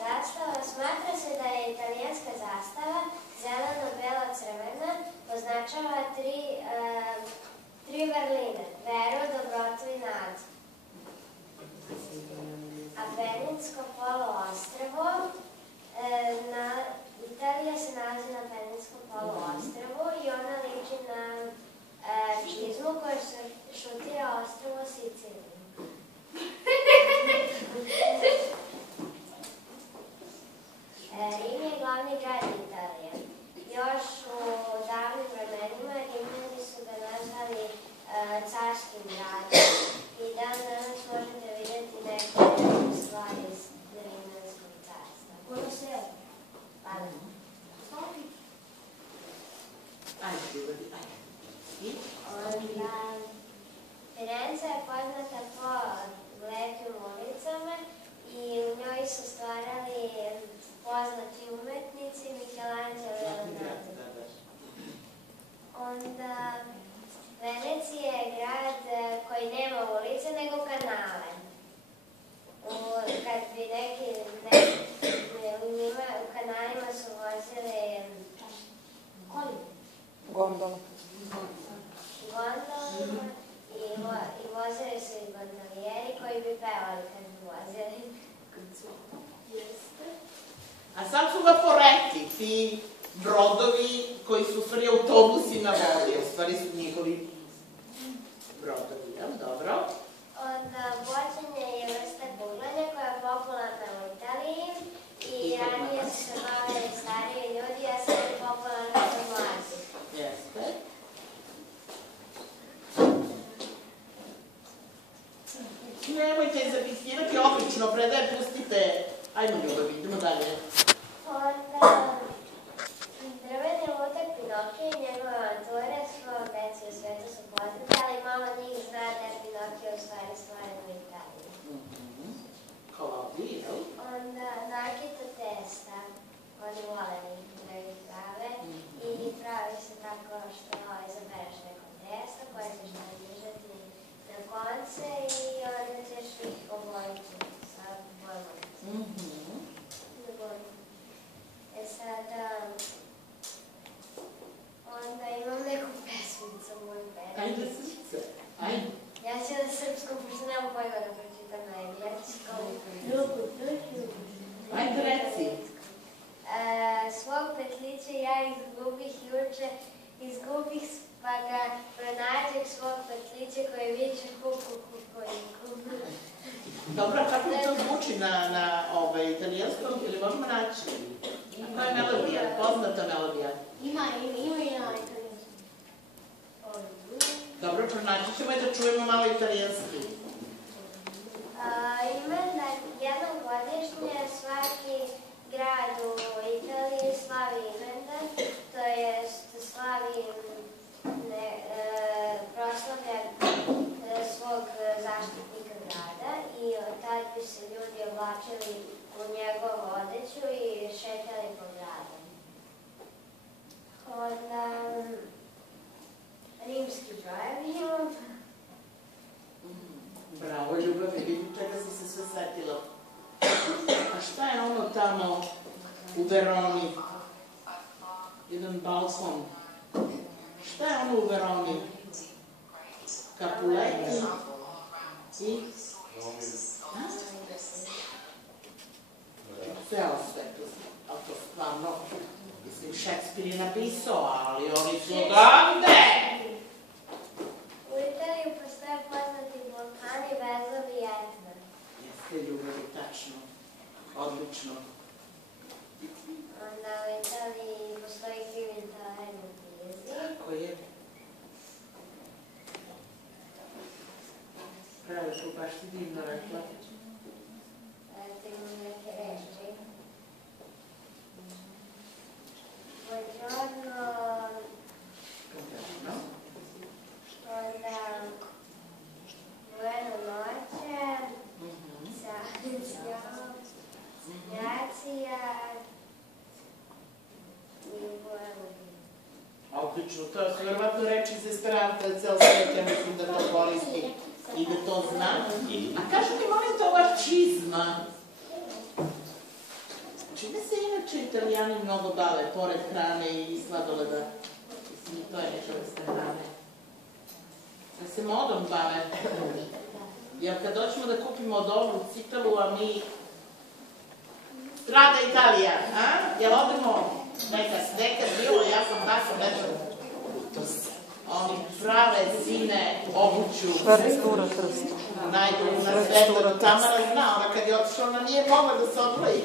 Zastava smatra se da je italijanska zastava zeleno, bela, crvena, označava tri vrline, veru, dobrotu i nadu. Apeninsko poluostrvo, Italija se nalazi na Apeninskom poluostrvu i ona liči na čizmu koja šutira ostrvo Siciliju. Rim je glavni grad Italije. Još u davnim vremenima Rimljani su ga nazvali carskim gradom i dan danas možete vidjeti neke stvari iz Rimljanskog carstva. Koje se je? Pa da. Onda Firenze je poznata po lepim ulicama i u njoj su stvarali poznati umetnici Michelangelo i Leonardo. Onda Venecija je grad koji nema ulice nego kanale. Kad bi neki u kanalima su vozili gondola i vozili su i gondolijeri koji bi pevali kad bi vozili. A sad su vaporetti, ti brodovi koji su u stvari autobusi na vodi, u stvari su njihovi brodovi, jel? Dobro. Onda bočanje je vrsta kuglanja koja je popularna u Italiji i ranije su se bavili stariji ljudi, a sad je popularna kod mladih. Jeste. Nemojte zapisivati, odlično, predaje, pustite. Ajmo ljubavi, idemo dalje. Onda drveni lutak Pinokio i njegove avanture svog deci u svetu su poznate, ali malo njih zna da je Pinokio u stvari stvoren u Italiji. Kolabi, jel? Onda Nakito Testa, oni vole da ih prave i pravi se tako što izabereš neko testo koje ćeš nadržati na konce i onda ćeš ih obojiti sa bojom. Sada, onda imam neku pesmicu moju pesmu. Ajde srce, ajde. Ja ću na srpskom, pošto nemam pojma da pročitam na engleskom. Ajde reci. Svog petlića ja izgubih juče, izgubih pa ga pronađeh svog petlića koji viče kuku kukuriku. Dobro, kako to zvuči na italijanskom ili možemo naći? Koja je melodija? Poznata melodija? Ima i na italijanskom. Dobro, pronaći ćemo i da čujemo malo italijanski. Imendan jednom godišnje svaki grad u Italiji slavi imendan, to jest slavi proslavlja svog zaštitnika grada i tad bi se ljudi oblačili u njegovu odeću i šetali po gradu. Onda rimski brojevi imam. Bravo, Ljubavi, vidim čega si se sve setila. A šta je ono tamo u Veroni? Jedan balkon. Šta je ono u Veroni? Capuleti i... Sve osvetlo. Ali to stvarno, mislim, Šekspir je napisao, ali oni su odavde! U Italiji postoje poznati vulkani, Vezovi i Etna. Jeste, Ljubavi, tačno. Odlično. Onda u Italiji postoji Kilimanjaro u Pizi. Ko je? Pravi, tu baš ti divno rekla. Tu imam neke reči. Buongiorno. Buongiorno. Onda buona noche. Gracija. I buona. Odlično, to su verovatno reči iz Esperanta, cel svet, ja mislim da to koristi i da to zna. A kaži mi, molim te, ova čizma, inače Italijani mnogo bave, pored hrane i sladoleda. Mislim, to je neka vrsta hrane. Da se modom bave. Jer kad doćemo da kupimo dobru cipelu, a mi... Strada Italija, a? Jel odemo nekad bilo, ja sam baš nešto... Oni prave zime obuću. Šverstura Trsta. Najbolju na svetu. Tamara zna, ona kad je otišla, ona nije mogla da se odvoji.